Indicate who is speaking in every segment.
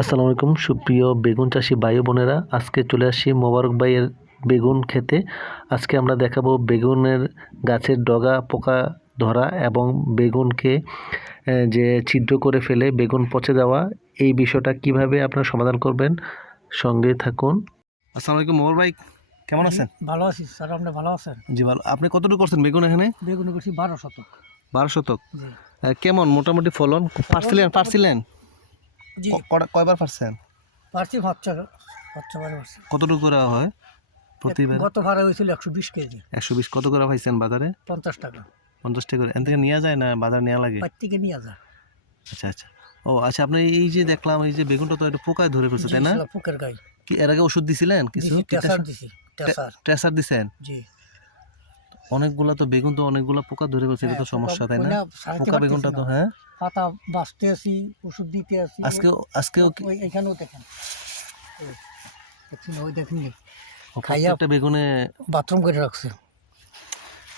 Speaker 1: আসসালামু আলাইকুম সুপ্রিয় বেগুন চাষি ভাই ও বোনেরা। আজকে চলে আসি মোবারক ভাইয়ের বেগুন খেতে। আজকে আমরা দেখাবো বেগুনের গাছের ডগা পোকা ধরা এবং বেগুনকে যে ছিদ্র করে ফেলে বেগুন পচে যাওয়া। এই বিষয়টা কীভাবে আপনারা সমাধান করবেন সঙ্গে থাকুন। আসসালামু আলাইকুম মোবারক ভাই কেমন আছেন?
Speaker 2: ভালো আছি স্যার আপনি ভালো আছেন?
Speaker 1: জি ভালো। আপনি কতটুকু করছেন বেগুন এখানে?
Speaker 2: বেগুন করছি বারো শতক।
Speaker 1: বারো শতক। কেমন? মোটামুটি ফলন? পারছিলেন পারছিলেন
Speaker 2: জি।
Speaker 1: কয়বার পারছেন?
Speaker 2: পারছি
Speaker 1: কতটুকু করে হয় প্রতিবার?
Speaker 2: গত ভাড়া হয়েছিল একশো বিশ কেজি।
Speaker 1: একশো বিশ। কত করে পাইছেন বাজারে?
Speaker 2: পঞ্চাশ টাকা।
Speaker 1: পঞ্চাশ টাকা করে। এন থেকে নেওয়া যায় না? বাজার নেওয়া লাগে?
Speaker 2: পাঁচ থেকে নিয়ে যা
Speaker 1: আচ্ছা আচ্ছা। ও আচ্ছা আপনি এই যে দেখলাম এই যে বেগুনটা তো একটু পোকায় ধরে ফেলছে তাই না?
Speaker 2: ফুকের গাই
Speaker 1: কি এর আগে ওষুধ দিছিলেন কিছু?
Speaker 2: টেসার দিছি
Speaker 1: ট্রেসার দিছেন?
Speaker 2: জি।
Speaker 1: অনেকগুলা তো বেগুন তো অনেকগুলা পোকা ধরে গেছে এটা তো
Speaker 2: হ্যাঁ,
Speaker 1: সমস্যা তাই না? পোকা বেগুনটা তো হ্যাঁ?
Speaker 2: পাতা বাঁচতে আছি ওষুধ দিতে আছি।
Speaker 1: আজকেও আজকেও
Speaker 2: ওই এখানেও দেখেন। দেখছেন ওই দেখেন
Speaker 1: প্রত্যেকটা বেগুনে
Speaker 2: বাথরুম করে রাখছে।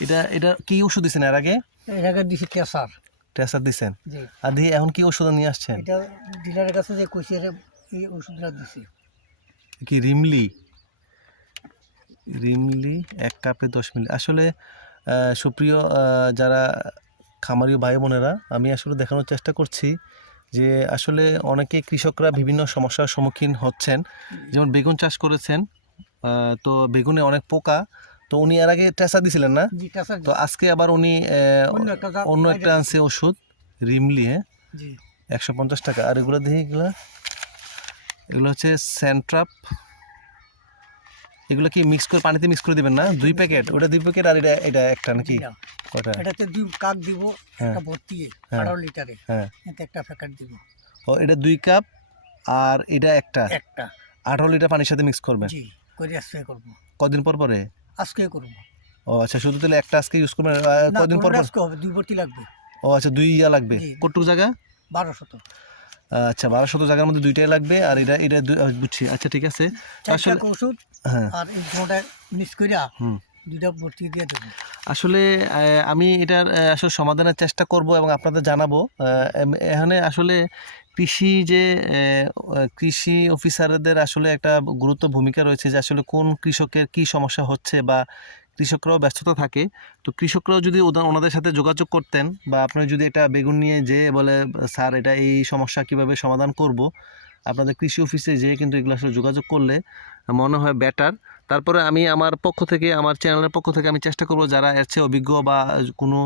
Speaker 1: এটা এটা কি ওষুধ দিছেন এর আগে?
Speaker 2: এর আগে দিছি টেসার।
Speaker 1: ট্রেসার দিছেন?
Speaker 2: জি।
Speaker 1: আর দিয়ে এখন কি ওষুধ নিয়ে আসছেন?
Speaker 2: এটা ডিলারের কাছে যে কইছে এই ওষুধটা দিছি।
Speaker 1: কি রিমলি? রিমলি এক কাপে দশ মিলি আসলে সুপ্রিয় যারা খামারি ভাই বোনেরা আমি আসলে দেখানোর চেষ্টা করছি যে আসলে অনেকে কৃষকরা বিভিন্ন সমস্যার সম্মুখীন হচ্ছেন। যেমন বেগুন চাষ করেছেন তো বেগুনে অনেক পোকা তো উনি এর আগে টেসা দিছিলেন না? তো আজকে আবার উনি
Speaker 2: অন্য একটা
Speaker 1: অন্য একটা আনছে ওষুধ রিমলি হ্যাঁ? একশো পঞ্চাশ টাকা। আর এগুলো দেখি এগুলো। এগুলো হচ্ছে স্যান্ট্রাপ এগুলো কি মিক্স করে পানিতে মিক্স করে দিবেন না? দুই প্যাকেট ওটা দুই প্যাকেট আর এটা এটা একটা নাকি। কয়টা
Speaker 2: এটাতে দুই কাপ দিব
Speaker 1: হ্যাঁ।
Speaker 2: একটা ভর্তি
Speaker 1: হ্যাঁ।
Speaker 2: আঠারো লিটারে
Speaker 1: হ্যাঁ।
Speaker 2: এতে একটা প্যাকেট দিব।
Speaker 1: ও এটা দুই কাপ আর এটা একটা?
Speaker 2: একটা।
Speaker 1: আঠারো লিটার পানির সাথে মিক্স করবেন?
Speaker 2: জি করে স্প্রে করব।
Speaker 1: কদিন পর পরে?
Speaker 2: আজকে করব।
Speaker 1: ও আচ্ছা শুধু তাহলে একটা আজকে ইউজ করবেন কদিন পর পর?
Speaker 2: আজকে হবে দুই ভর্তি লাগবে।
Speaker 1: ও আচ্ছা দুই ইয়া লাগবে।
Speaker 2: জি।
Speaker 1: কটুক জায়গা?
Speaker 2: বারো শত
Speaker 1: আচ্ছা বারো শত জায়গার মধ্যে দুইটাই লাগবে আর এটা এটা বুঝছি। আচ্ছা ঠিক আছে। আসলে
Speaker 2: ওষুধ
Speaker 1: হ্যাঁ।
Speaker 2: আর এই দুটা মিক্স করিয়া
Speaker 1: হুম।
Speaker 2: দুইটা ভর্তি দিয়ে দেবো।
Speaker 1: আসলে আমি এটার আসলে সমাধানের চেষ্টা করব এবং আপনাদের জানাব। এখানে আসলে কৃষি যে কৃষি অফিসারদের আসলে একটা গুরুত্ব ভূমিকা রয়েছে যে আসলে কোন কৃষকের কি সমস্যা হচ্ছে বা কৃষকরাও ব্যস্ততা থাকে। তো কৃষকরাও যদি ওনাদের সাথে যোগাযোগ করতেন বা আপনি যদি এটা বেগুন নিয়ে যে বলে, স্যার, এটা এই সমস্যা কীভাবে সমাধান করব? আপনাদের কৃষি অফিসে যেয়ে কিন্তু এগুলো আসলে যোগাযোগ করলে মনে হয় বেটার তারপরে আমি আমার পক্ষ থেকে, আমার চ্যানেলের পক্ষ থেকে আমি চেষ্টা করব যারা এর চেয়ে অভিজ্ঞ বা কোনো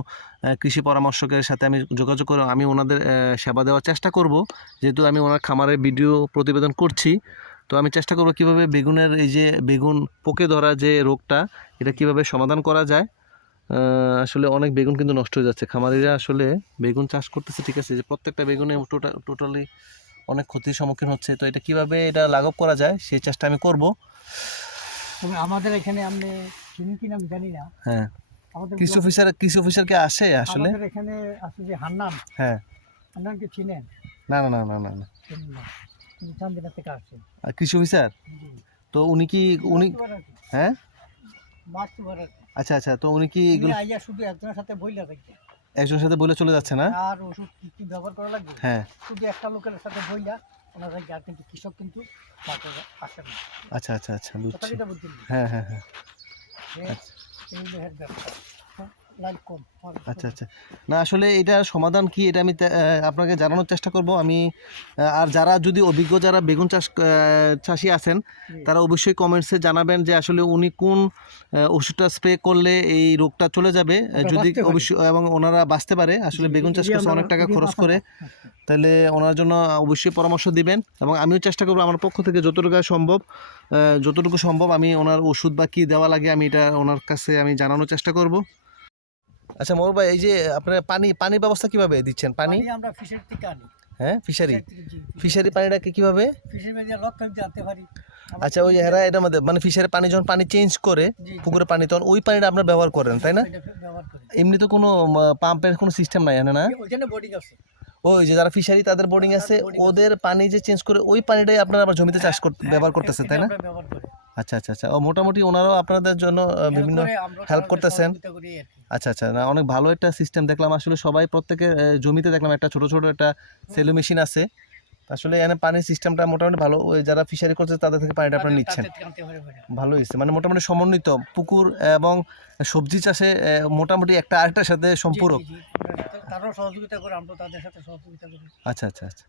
Speaker 1: কৃষি পরামর্শকের সাথে আমি যোগাযোগ করে আমি ওনাদের সেবা দেওয়ার চেষ্টা করব। যেহেতু আমি ওনার খামারের ভিডিও প্রতিবেদন করছি তো আমি চেষ্টা করব কীভাবে বেগুনের এই যে বেগুন পোকে ধরা যে রোগটা এটা কীভাবে সমাধান করা যায়। আসলে অনেক বেগুন কিন্তু নষ্ট হয়ে যাচ্ছে। খামারিরা আসলে বেগুন চাষ করতেছে ঠিক আছে যে প্রত্যেকটা বেগুনে টোটাল টোটালি অনেক ক্ষতির সম্মুখীন হচ্ছে। তো এটা কীভাবে এটা লাঘব করা যায় সেই চেষ্টা আমি করব।
Speaker 2: তবে আমাদের এখানে আপনি চিনি কিনা আমি জানি না।
Speaker 1: হ্যাঁ।
Speaker 2: আমাদের
Speaker 1: কৃষি অফিসার কৃষি অফিসারকে আসে আসলে?
Speaker 2: আমাদের এখানে আছে যে হান্নান।
Speaker 1: হ্যাঁ।
Speaker 2: হান্নানকে চিনেন?
Speaker 1: না না না না না।
Speaker 2: চান্দিনা থেকে আসছেন।
Speaker 1: আর কৃষি অফিসার। তো উনি কি উনি হ্যাঁ? আচ্ছা আচ্ছা তো উনি কি
Speaker 2: আইয়া শুধু একজনের সাথে বইলা থাকবে
Speaker 1: একজনের সাথে বলে চলে যাচ্ছে না?
Speaker 2: আর ওষুধ কি কি ব্যবহার করা লাগবে?
Speaker 1: হ্যাঁ।
Speaker 2: শুধু একটা লোকের সাথে বইলা ওনারা আর কিন্তু কৃষক কিন্তু আসে না।
Speaker 1: আচ্ছা আচ্ছা আচ্ছা বুঝছি।
Speaker 2: বুঝছেন।
Speaker 1: হ্যাঁ হ্যাঁ হ্যাঁ।
Speaker 2: এই মেহের
Speaker 1: আচ্ছা আচ্ছা। না আসলে এটার সমাধান কি এটা আমি আপনাকে জানানোর চেষ্টা করব। আমি আর যারা যদি অভিজ্ঞ যারা বেগুন চাষ চাষি আছেন তারা অবশ্যই কমেন্টসে জানাবেন যে আসলে উনি কোন ওষুধটা স্প্রে করলে এই রোগটা চলে যাবে। যদি অবশ্যই এবং ওনারা বাঁচতে পারে আসলে বেগুন চাষ
Speaker 2: আমরা-
Speaker 1: অনেক টাকা খরচ করে তাহলে ওনার জন্য অবশ্যই পরামর্শ দিবেন। এবং আমিও চেষ্টা করব আমার পক্ষ থেকে যতটুকু সম্ভব যতটুকু সম্ভব আমি ওনার ওষুধ বা কী দেওয়া লাগে আমি এটা ওনার কাছে আমি জানানোর চেষ্টা করব। আচ্ছা মোর ভাই এই যে আপনার পানি পানির ব্যবস্থা কীভাবে দিচ্ছেন? পানি?
Speaker 2: আমরা ফিশের থেকে আনি।
Speaker 1: হ্যাঁ ফিশারি?
Speaker 2: ফিশের
Speaker 1: পানিটাকে কীভাবে? আচ্ছা ওই হেরা এটার মধ্যে মানে ফিশারি পানি যখন পানি চেঞ্জ করে
Speaker 2: জি, জি,
Speaker 1: পুকুরে পানি তখন ওই পানিটা আপনারা ব্যবহার করেন তাই না?
Speaker 2: এটা
Speaker 1: এমনি তো কোনো পাম্পের কোনো সিস্টেম নাই না? ওই যে যারা ফিশারি তাদের বোর্ডিং আছে ওদের পানি যে চেঞ্জ করে ওই পানিটাই আপনারা আবার জমিতে চাষ করতে ব্যবহার করতেছে তাই না? আচ্ছা আচ্ছা আচ্ছা। ও মোটামুটি ওনারাও আপনাদের জন্য বিভিন্ন
Speaker 2: সবাই
Speaker 1: করতেছেন? আচ্ছা আচ্ছা। না অনেক ভালো একটা সিস্টেম দেখলাম। আসলে সবাই প্রত্যেকের জমিতে দেখলাম একটা ছোট ছোট একটা সেলো মেশিন আছে। আসলে এখানে পানির সিস্টেমটা মোটামুটি ভালো। ওই যারা ফিশারি করছে তাদের থেকে পানিটা আপনারা নিচ্ছেন। ভালো হয়েছে। মানে মোটামুটি সমন্বিত। পুকুর এবং সবজি চাষে মোটামুটি একটা আরেকটার সাথে সম্পূরক
Speaker 2: জি, জি। আমরা তারাও সহযোগিতা করে আমরা তাদের সাথে সহযোগিতা করি।
Speaker 1: আচ্ছা আচ্ছা আচ্ছা।